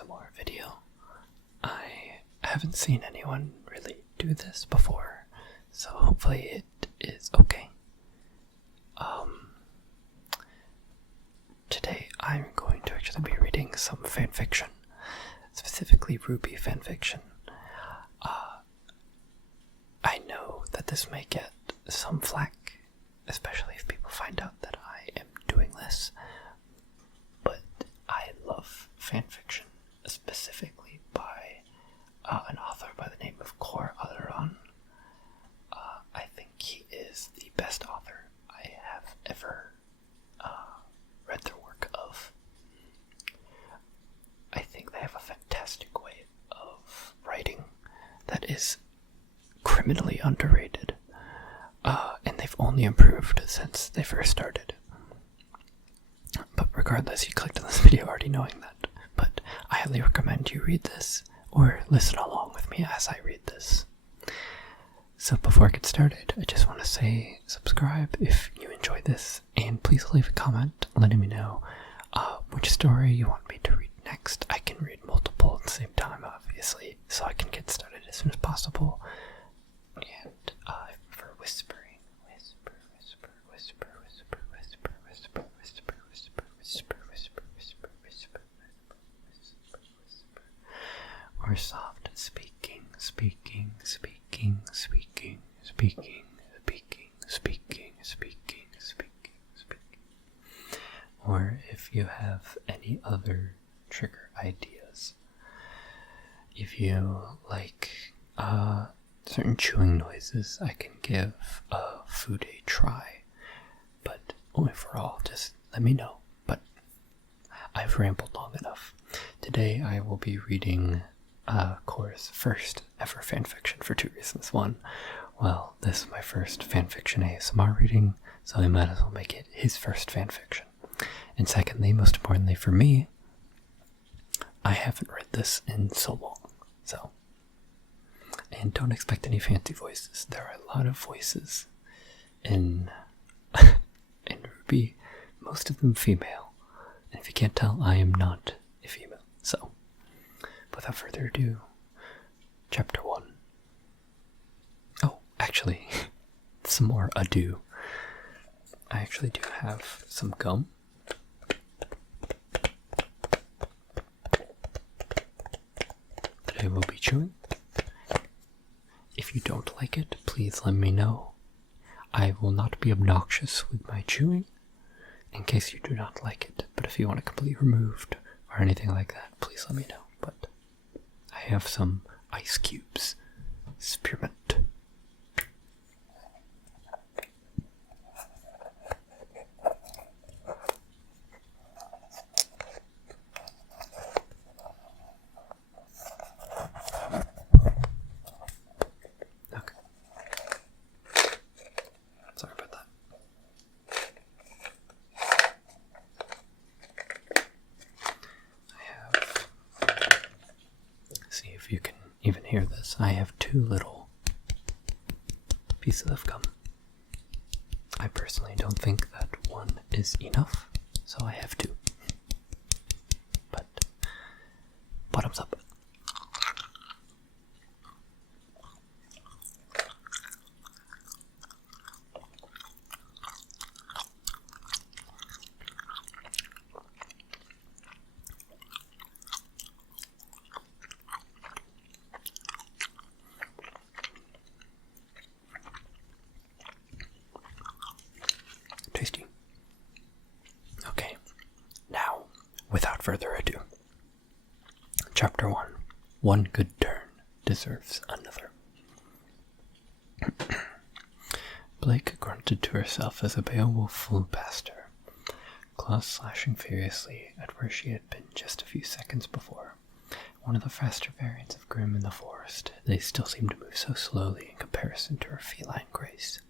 ASMR video. I haven't seen anyone really do this before, so hopefully it is okay. Today I'm going to actually be reading some fanfiction, specifically RWBY fanfiction. I know that this may get some flack, especially if people find out that I am doing this, but I love fanfiction, specifically by an author by the name of Coeur Al'Aran. I think he is the best author I have ever read their work of. I think they have a fantastic way of writing that is criminally underrated, and they've only improved since they first started. But regardless, you clicked on this video already knowing that, but I highly recommend you read this, or listen along with me as I read this. So before I get started, I just want to say subscribe if you enjoy this, and please leave a comment letting me know which story you want me to read next. I can read multiple at the same time, obviously, so I can get started as soon as possible. And I prefer whispering. Whisper, whisper, whisper, whisper, whisper, whisper, whisper, whisper, whisper, whisper, whisper, whisper, whisper, whisper. Or soft speaking, speaking, speaking, speaking, speaking, speaking, speaking, speaking, speaking, speaking. Or if you have any other trigger ideas. If you like certain chewing noises, I can give food a try, but overall, just let me know. But I've rambled long enough. Today I will be reading Coeur's first ever fanfiction for two reasons. One, well, this is my first fanfiction ASMR reading, so I might as well make it his first fanfiction. And secondly, most importantly for me, I haven't read this in so long, so. And don't expect any fancy voices. There are a lot of voices in RWBY, most of them female. And if you can't tell, I am not a female. So, without further ado, chapter 1. Oh, actually, some more ado. I actually do have some gum. That I will be chewing. If you don't like it, please let me know. I will not be obnoxious with my chewing, in case you do not like it. But if you want it completely removed, or anything like that, please let me know. But I have some ice cubes. Spearmint. You can even hear this. I have two little pieces of gum. I personally don't think that one is enough, so I have two. But bottoms up. Tasty. Okay, now, without further ado, chapter 1. One good turn deserves another. Blake grunted to herself as a Beowulf flew past her, claws slashing furiously at where she had been just a few seconds before. One of the faster variants of Grim in the forest, they still seemed to move so slowly in comparison to her feline grace.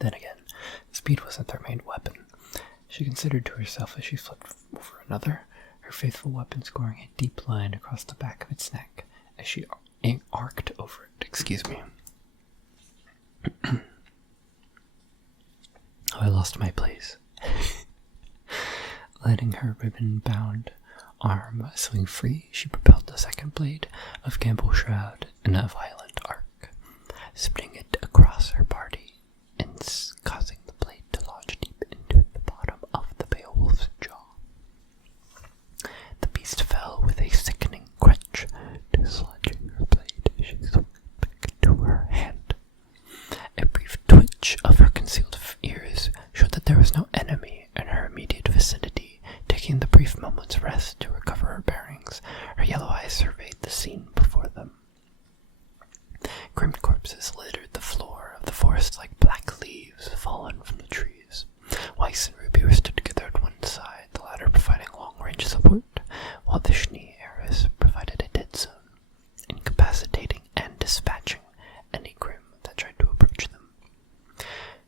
Then again, speed wasn't their main weapon. She considered to herself as she flipped over another, her faithful weapon scoring a deep line across the back of its neck as she arced over it. Excuse me. Oh, I lost my place. Letting her ribbon-bound arm swing free, she propelled the second blade of Gamble Shroud in a violent arc, spinning it across her body and causing the blade to lodge deep into the bottom of the Beowulf's jaw. The beast fell with a sickening crunch, dislodging her blade as she swung it back to her hand. A brief twitch of her concealed ears showed that there was no enemy in her immediate vicinity. Taking the brief moment's rest to recover her bearings, her yellow eyes surveyed the scene before them. Grim corpses littered the floor of the forest like black leaves fallen from the trees. Weiss and Ruby were stood together at one side, the latter providing long-range support, while the Schnee Eris provided a dead zone, incapacitating and dispatching any Grim that tried to approach them.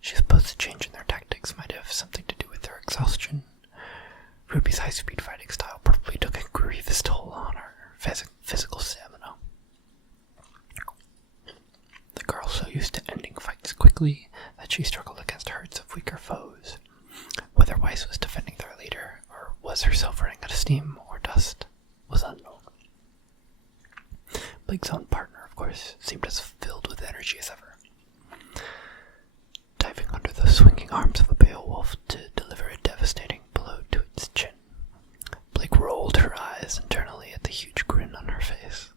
She supposed the change in their tactics might have something to do with their exhaustion. Ruby's high-speed fighting style probably took a grievous toll on her physical stamina. The girl so used to ending fights quickly that she struggled against herds of weaker foes. Whether Weiss was defending their leader, or was herself running out of steam or dust, was unknown. Blake's own partner, of course, seemed as filled with energy as ever. Diving under the swinging arms of a Beowulf to deliver a devastating blow to its chin, Blake rolled her eyes internally at the huge grin on her face.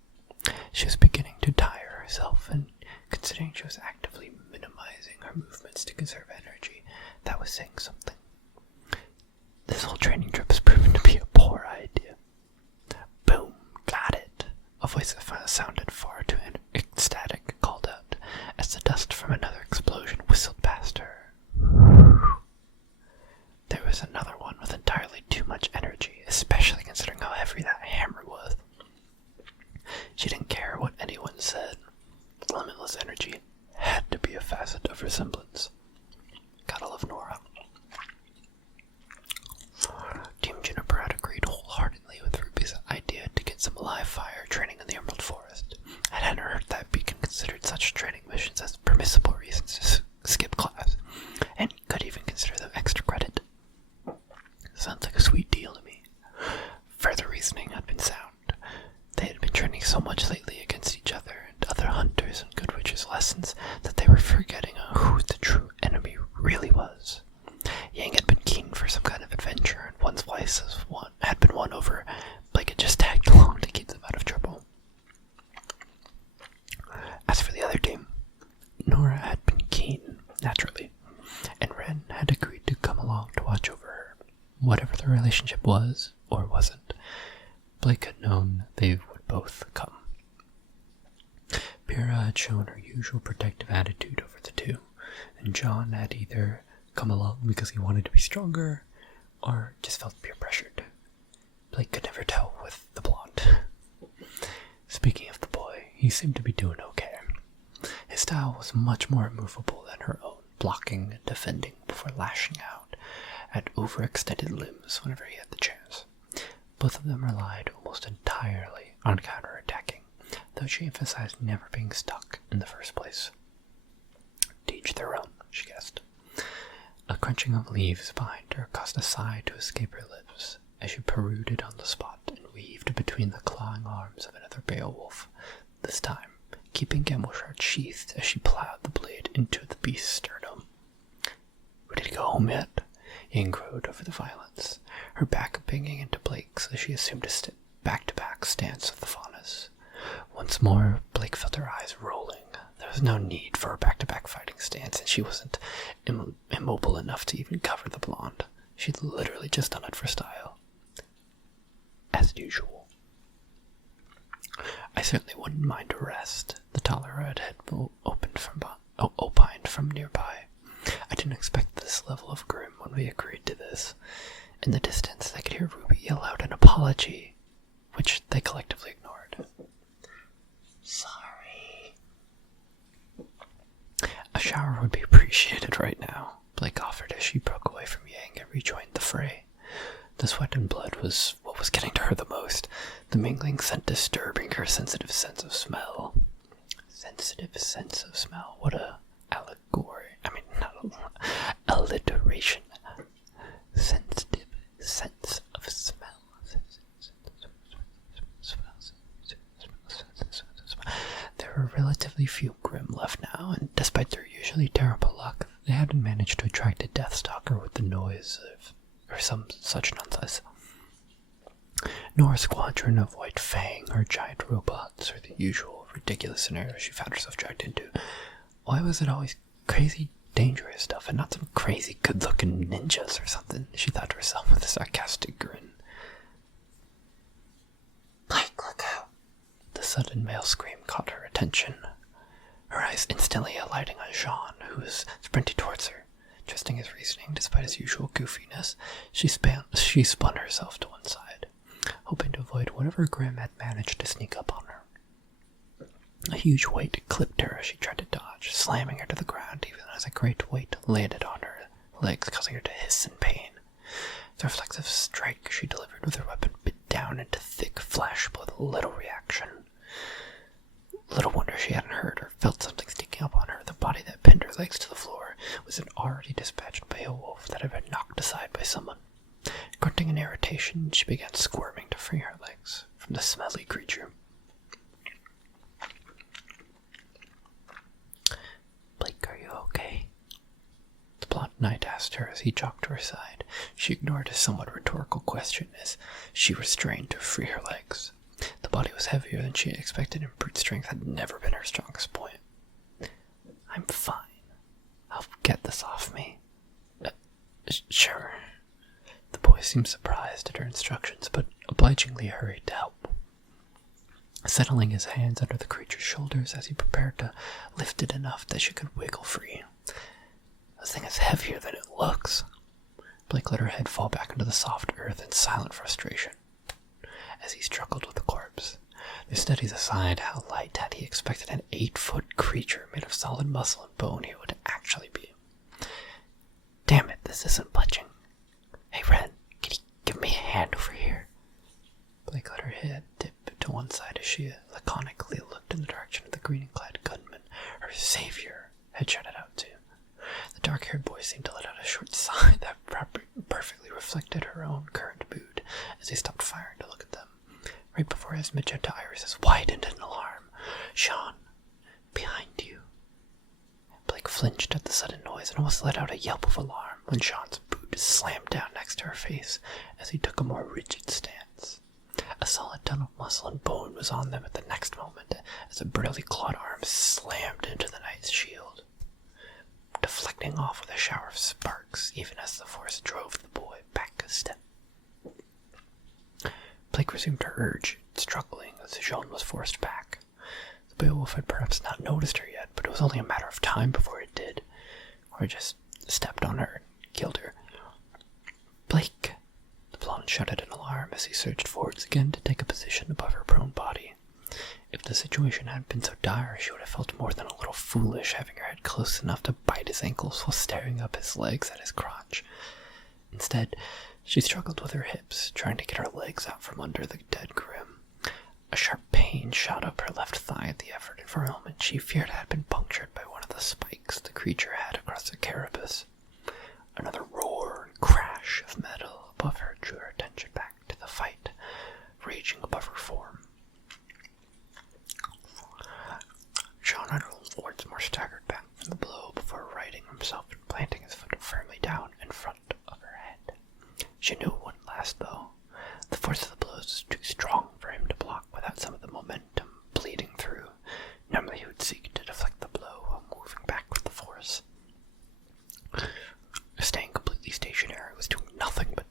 She was beginning to tire herself, and considering she was actively minimizing her movements to conserve energy, that was saying something. This whole training trip has proven to be a poor idea. Boom, got it. A voice that sounded far too ecstatic called out as the dust from another explosion whistled past her. There was another one with entirely too much energy, especially considering how heavy that hammer was. She didn't care what anyone said. Limitless energy had to be a facet of resemblance. Gotta love Nora. Team Juniper had agreed wholeheartedly with Ruby's idea to get some live fire training in the Emerald Forest. I hadn't heard that Beacon considered such training missions as permissible reasons to skip class, and could even consider them extra credit. Sounds like a sweet deal to me. Further reasoning had been sound. They had been training so much lately against each other and other hunters and good witches' lessons that they were forgetting who the true enemy really was. Yang had been keen for some kind of adventure, and once Weiss had been won over, Blake had just tagged along to keep them out of trouble. As for the other team, Nora had been keen, naturally, and Ren had agreed to come along to watch over her. Whatever the relationship was, or wasn't, Blake had known they would both come. Pyrrha had shown her usual protective attitude over the two, and John had either come along because he wanted to be stronger, or just felt peer pressured. Blake could never tell with the blonde. Speaking of the boy, he seemed to be doing okay. His style was much more immovable than her own, blocking and defending before lashing out at overextended limbs whenever he had the chance. Both of them relied almost entirely on counterattacking, though she emphasized never being stuck in the first place. To each their own, she guessed. A crunching of leaves behind her caused a sigh to escape her lips as she peruded on the spot and weaved between the clawing arms of another Beowulf, this time keeping Gambleshard sheathed as she plowed the blade into the beast's sternum. Ready to go home yet? Yang crowed over the violence, her back banging into Blake's as she assumed a back-to-back stance with the Faunus. Once more, Blake felt her eyes rolling. There was no need for a back-to-back fighting stance, and she wasn't immobile enough to even cover the blonde. She'd literally just done it for style. As usual. I certainly wouldn't mind a rest, the taller redhead opined from nearby. I didn't expect this level of grim when we agreed to this. In the distance, I could hear Ruby yell out an apology, which they collectively ignored. Sorry. A shower would be appreciated right now, Blake offered as she broke away from Yang and rejoined the fray. The sweat and blood was what was getting to her the most, the mingling scent disturbing her sensitive sense of smell. Sensitive sense of smell, what a alliteration. Sensitive sense of smell. unusually terrible luck, they hadn't managed to attract a Deathstalker with the noise or some such nonsense, nor a squadron of white fang or giant robots or the usual ridiculous scenarios she found herself dragged into. Why was it always crazy, dangerous stuff and not some crazy, good-looking ninjas or something? She thought to herself with a sarcastic grin. Blake, look out! The sudden male scream caught her attention, her eyes instantly alighting on Jean, who was sprinting towards her. Trusting his reasoning despite his usual goofiness, she spun herself to one side, hoping to avoid whatever Grimm had managed to sneak up on her. A huge weight clipped her as she tried to dodge, slamming her to the ground even as a great weight landed on her legs, causing her to hiss in pain. The reflexive strike she delivered with her weapon bit down into thick flesh with little reaction. Little wonder she hadn't heard or felt something sneaking up on her. The body that pinned her legs to the floor was an already dispatched Beowulf that had been knocked aside by someone. Grunting in irritation, she began squirming to free her legs from the smelly creature. Blake, are you okay? The blonde knight asked her as he jogged to her side. She ignored his somewhat rhetorical question as she restrained to free her legs. The body was heavier than she had expected, and brute strength had never been her strongest point. I'm fine. I'll get this off me. Sure. The boy seemed surprised at her instructions, but obligingly hurried to help, settling his hands under the creature's shoulders as he prepared to lift it enough that she could wiggle free. This thing is heavier than it looks. Blake let her head fall back into the soft earth in silent frustration as he struggled with the corpse. Their studies aside, how light had he expected an 8-foot creature made of solid muscle and bone here would actually be? Damn it, this isn't budging. Hey, Ren, can you give me a hand over here? Blake let her head dip to one side as she laconically looked in the direction of the green-clad gunman her savior had shouted out to. The dark-haired boy seemed to let out a short sigh that perfectly reflected her own current mood as he stopped firing to look at them. Right before his magenta irises widened in alarm. Sean, behind you. Blake flinched at the sudden noise and almost let out a yelp of alarm when Sean's boot slammed down next to her face as he took a more rigid stance. A solid ton of muscle and bone was on them at the next moment as a burly clawed arm slammed into the knight's shield, deflecting off with a shower of sparks even as the force drove the boy back a step. Blake resumed her urge, struggling as Jean was forced back. The Beowulf had perhaps not noticed her yet, but it was only a matter of time before it did, or it just stepped on her and killed her. Blake! The blonde shouted in alarm as he surged forwards again to take a position above her prone body. If the situation hadn't been so dire, she would have felt more than a little foolish having her head close enough to bite his ankles while staring up his legs at his crotch. Instead, she struggled with her hips, trying to get her legs out from under the dead Grimm. A sharp pain shot up her left thigh at the effort, and for a moment she feared it had been punctured by one of the spikes the creature had across the carapace. Another roar and crash of metal above her drew her attention back to the fight raging above her form. John Once staggered back from the blow before righting himself and planting his foot firmly down in front of her head. She knew it wouldn't last, though. The force of the blows was too strong for him to block without some of the momentum bleeding through. Normally he would seek to deflect the blow while moving back with the force. Staying completely stationary was doing nothing but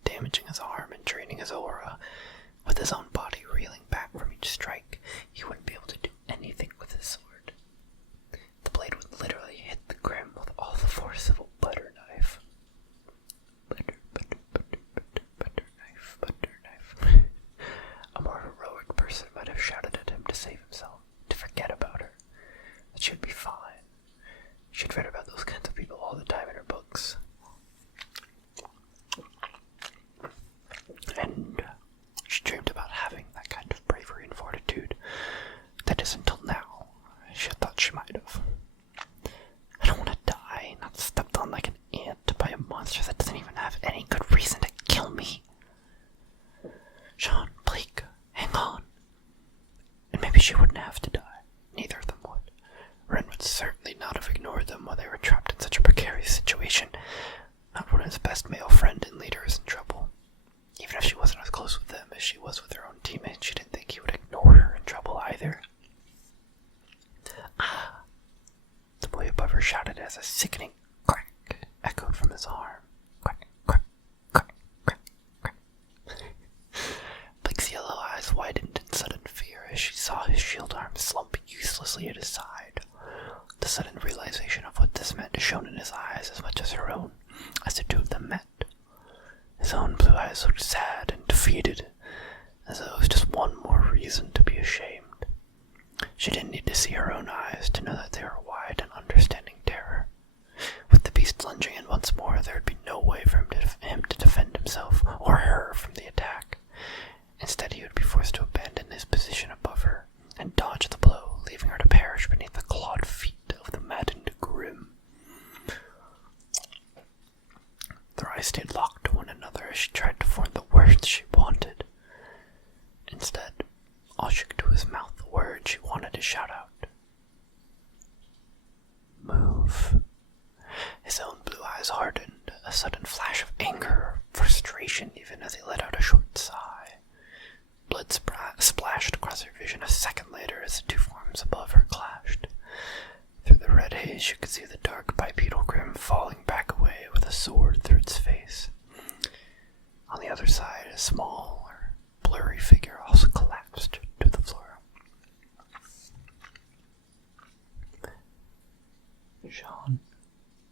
sickening crack echoed from his arm. Crack, crack, crack, crack, crack. Blake's yellow eyes widened in sudden fear as she saw his shield arm slump uselessly at his side. The sudden realization of what this meant shone in his eyes as much as her own, as the two of them met. His own blue eyes looked sad and defeated, as though it was just one more reason to be ashamed. She didn't need to see her own eyes to know that they were wide in understanding terror. With the beast lunging in once more, there would be no way for him to defend himself or her from the attack. Instead, he would be forced to abandon his position above her and dodge the blow, leaving her to perish beneath the clawed feet of the maddened Grimm. Their eyes stayed locked to one another as she tried to form the words she wanted. Instead, all she could do was mouth the word she wanted to shout out. Move. His own blue eyes hardened, a sudden flash of anger or frustration even as he let out a short sigh. Blood splashed across her vision a second later as the two forms above her clashed. Through the red haze, you could see the dark bipedal Grimm falling back away with a sword through its face. On the other side, a small, blurry figure also collapsed to the floor. Sean,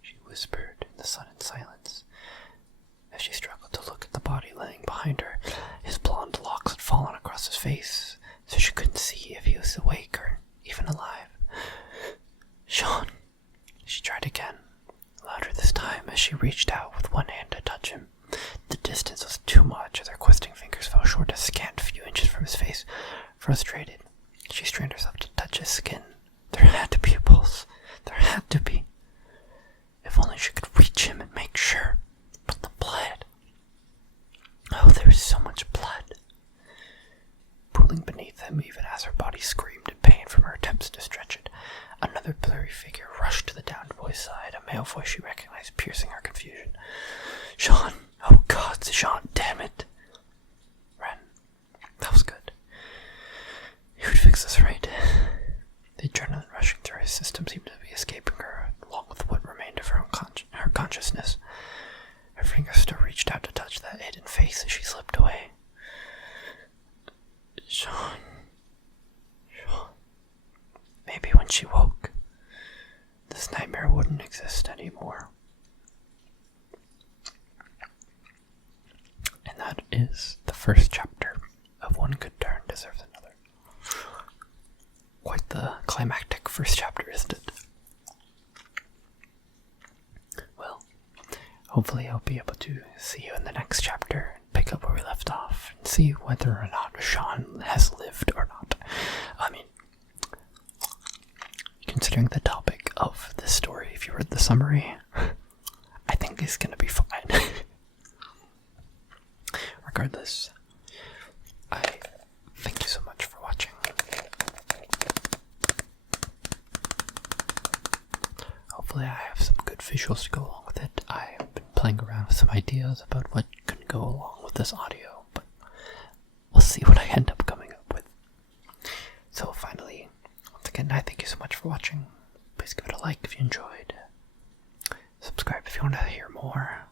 she whispered in the sudden silence. As she struggled to look at the body laying behind her, his blonde locks had fallen across his face, so she couldn't see if he was awake or even alive. Sean, she tried again, louder this time as she reached out with one hand to touch him. The distance was too much as her questing fingers fell short a scant few inches from his face. Frustrated, she strained herself to touch his skin. There had to be a pulse. There had to be. If only she could reach him and make sure. But the blood. Oh, there was so much blood. Pooling beneath him even as her body screamed in pain from her attempts to stretch it. Another blurry figure rushed to the downed boy's side, a male voice she recognized piercing her confusion. Sean! Oh God, Sean, damn it! Ren. That was good. He would fix this, right? The adrenaline rushing through his system seemed to be escaping her, along with what remained of her consciousness. Her fingers still reached out to touch that hidden face as she slipped away. Sean. Sean. Maybe when she woke, this nightmare wouldn't exist anymore. And that is the first chapter of One Good Turn Deserves Another. Quite the climactic first chapter, isn't it? Well, hopefully I'll be able to see you in the next chapter and pick up where we left off and see whether or not Sean has lived or not. I mean, considering the topic of this story, if you read the summary, I think it's gonna be fine. Regardless, I thank you so much for watching. Hopefully I have some good visuals to go along with it. I've been playing around with some ideas about what could go along with this audio, but we'll see what I end up coming up with. So finally, once again, I thank you so much for watching. Please give it a like if you enjoyed. Subscribe if you want to hear more.